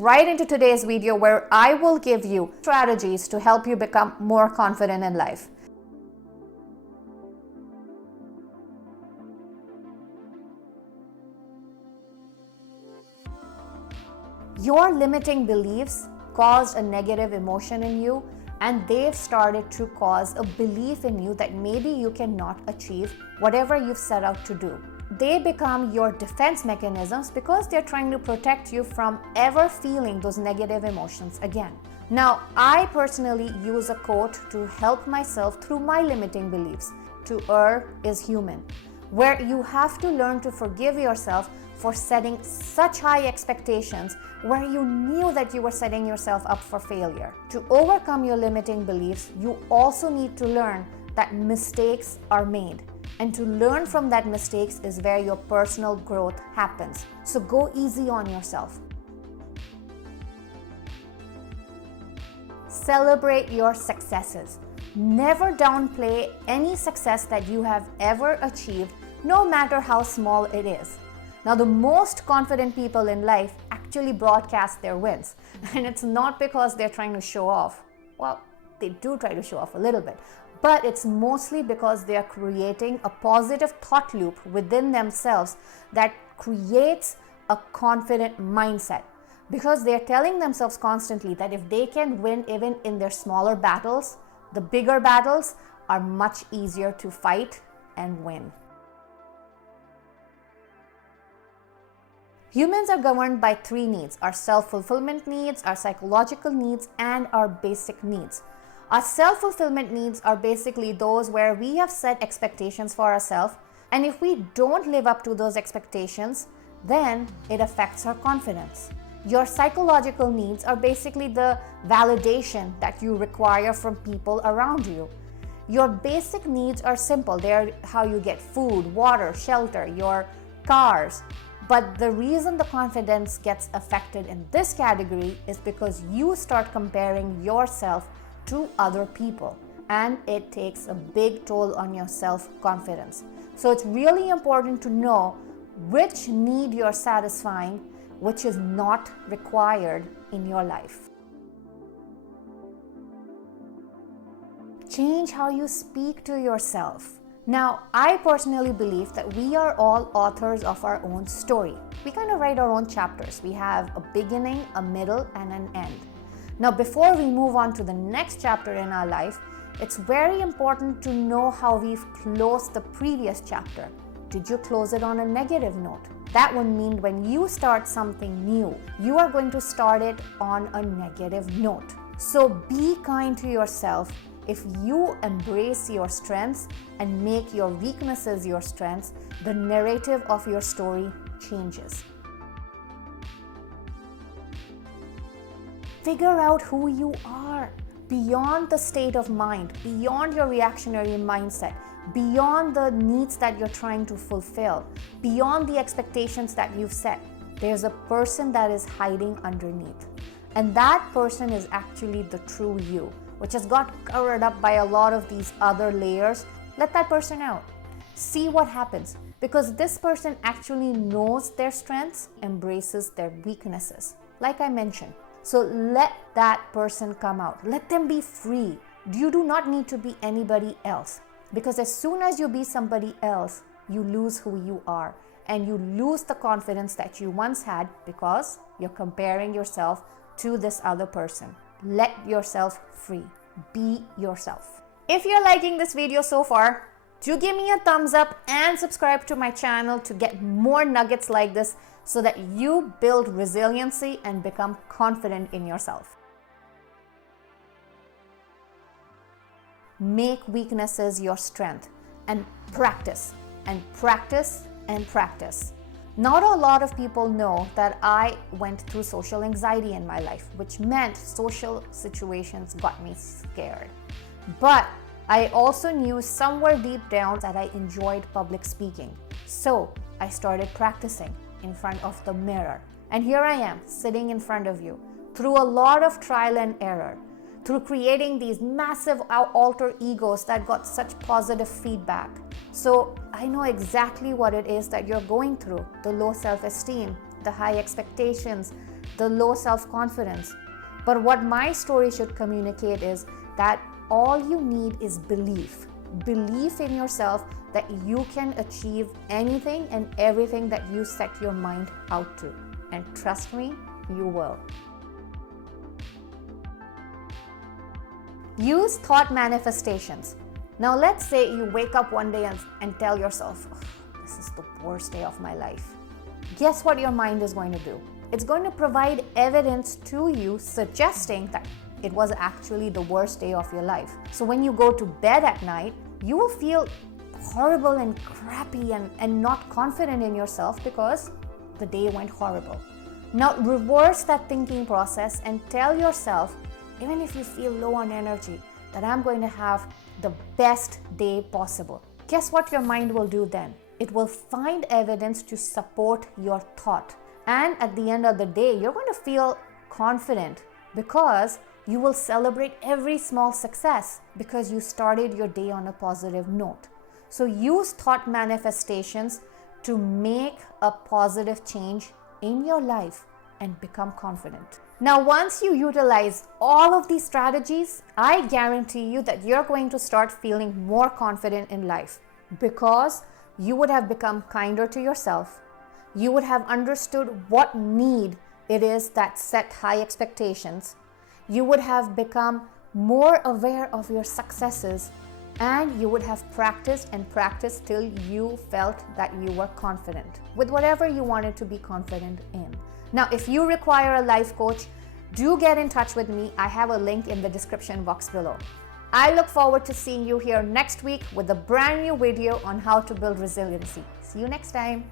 right into today's video where I will give you strategies to help you become more confident in life. Your limiting beliefs caused a negative emotion in you, and they've started to cause a belief in you that maybe you cannot achieve whatever you've set out to do. They become your defense mechanisms because they're trying to protect you from ever feeling those negative emotions again. Now, I personally use a quote to help myself through my limiting beliefs. To err is human, where you have to learn to forgive yourself for setting such high expectations where you knew that you were setting yourself up for failure. To overcome your limiting beliefs, you also need to learn that mistakes are made. And to learn from that mistakes is where your personal growth happens. So go easy on yourself. Celebrate your successes. Never downplay any success that you have ever achieved, no matter how small it is. Now, the most confident people in life actually broadcast their wins. And it's not because they're trying to show off. Well, they do try to show off a little bit. But it's mostly because they are creating a positive thought loop within themselves that creates a confident mindset. Because they're telling themselves constantly that if they can win even in their smaller battles, the bigger battles are much easier to fight and win. Humans are governed by three needs: our self-fulfillment needs, our psychological needs, and our basic needs. Our self-fulfillment needs are basically those where we have set expectations for ourselves, and if we don't live up to those expectations, then it affects our confidence. Your psychological needs are basically the validation that you require from people around you. Your basic needs are simple. They're how you get food, water, shelter, your cars. But the reason the confidence gets affected in this category is because you start comparing yourself to other people, and it takes a big toll on your self-confidence. So it's really important to know which need you're satisfying, which is not required in your life. Change how you speak to yourself. Now, I personally believe that we are all authors of our own story. We kind of write our own chapters. We have a beginning, a middle, and an end. Now, before we move on to the next chapter in our life, it's very important to know how we've closed the previous chapter. Did you close it on a negative note? That would mean when you start something new, you are going to start it on a negative note. So be kind to yourself. If you embrace your strengths and make your weaknesses your strengths, the narrative of your story changes. Figure out who you are beyond the state of mind, beyond your reactionary mindset, beyond the needs that you're trying to fulfill, beyond the expectations that you've set. There's a person that is hiding underneath. And that person is actually the true you, which has got covered up by a lot of these other layers. Let that person out. See what happens. Because this person actually knows their strengths, embraces their weaknesses, like I mentioned. So let that person come out. Let them be free. You do not need to be anybody else. Because as soon as you be somebody else, you lose who you are. And you lose the confidence that you once had because you're comparing yourself to this other person. Let yourself free. Be yourself. If you're liking this video so far, do give me a thumbs up and subscribe to my channel to get more nuggets like this so that you build resiliency and become confident in yourself. Make weaknesses your strength and practice and practice and practice. Not a lot of people know that I went through social anxiety in my life, which meant social situations got me scared. But I also knew somewhere deep down that I enjoyed public speaking. So I started practicing in front of the mirror. And here I am, sitting in front of you, through a lot of trial and error, through creating these massive alter egos that got such positive feedback. So I know exactly what it is that you're going through, the low self-esteem, the high expectations, the low self-confidence. But what my story should communicate is that all you need is belief. Belief in yourself that you can achieve anything and everything that you set your mind out to. And trust me, you will. Use thought manifestations. Now let's say you wake up one day and tell yourself, this is the worst day of my life. Guess what your mind is going to do? It's going to provide evidence to you suggesting that it was actually the worst day of your life. So when you go to bed at night, you will feel horrible and crappy and not confident in yourself because the day went horrible. Now reverse that thinking process and tell yourself, even if you feel low on energy, that I'm going to have the best day possible. Guess what your mind will do then? It will find evidence to support your thought. And at the end of the day, you're going to feel confident because you will celebrate every small success because you started your day on a positive note. So use thought manifestations to make a positive change in your life and become confident. Now, once you utilize all of these strategies, I guarantee you that you're going to start feeling more confident in life because you would have become kinder to yourself. You would have understood what need it is that set high expectations. You would have become more aware of your successes, and you would have practiced and practiced till you felt that you were confident with whatever you wanted to be confident in. Now, if you require a life coach, do get in touch with me. I have a link in the description box below. I look forward to seeing you here next week with a brand new video on how to build resiliency. See you next time.